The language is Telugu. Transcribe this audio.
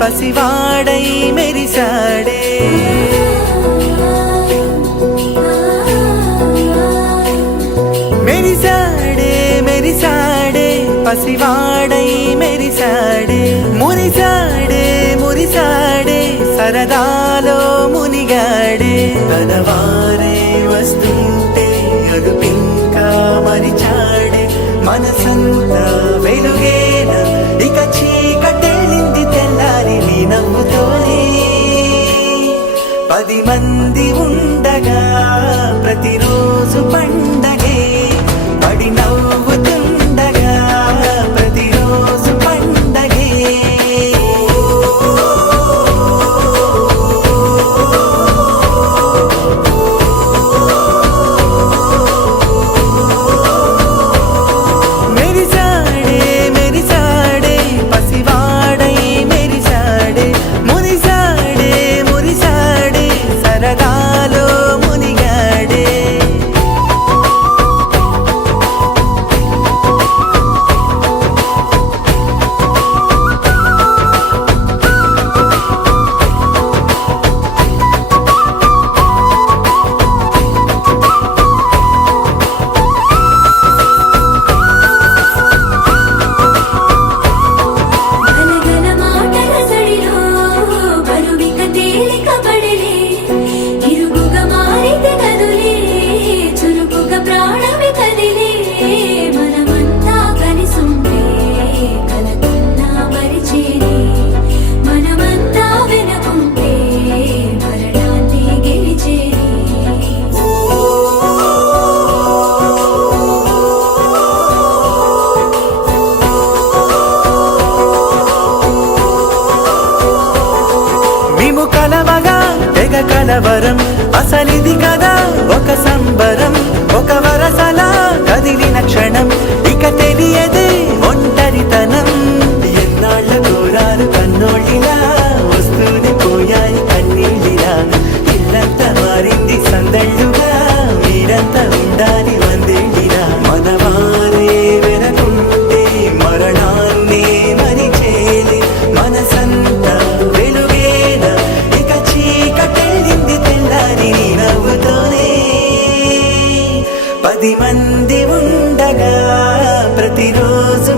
పసివాడై మెరిసాడే మెరిసాడే మెరిసాడే పసివాడై మెరిసాడే మురిసాడే మురిసాడే సరదాలో మునిగాడే. తనవారే వస్తుంటే అడుపింకా మరిచాడే. మనసంతా మంది ఉండగా ప్రతిరోజు పండగే. పడి కలవగా తెగ కలవరం. అసలిది కదా ఒక సంబరం ఒక వరసలా కది పది మంది ఉండగా ప్రతిరోజు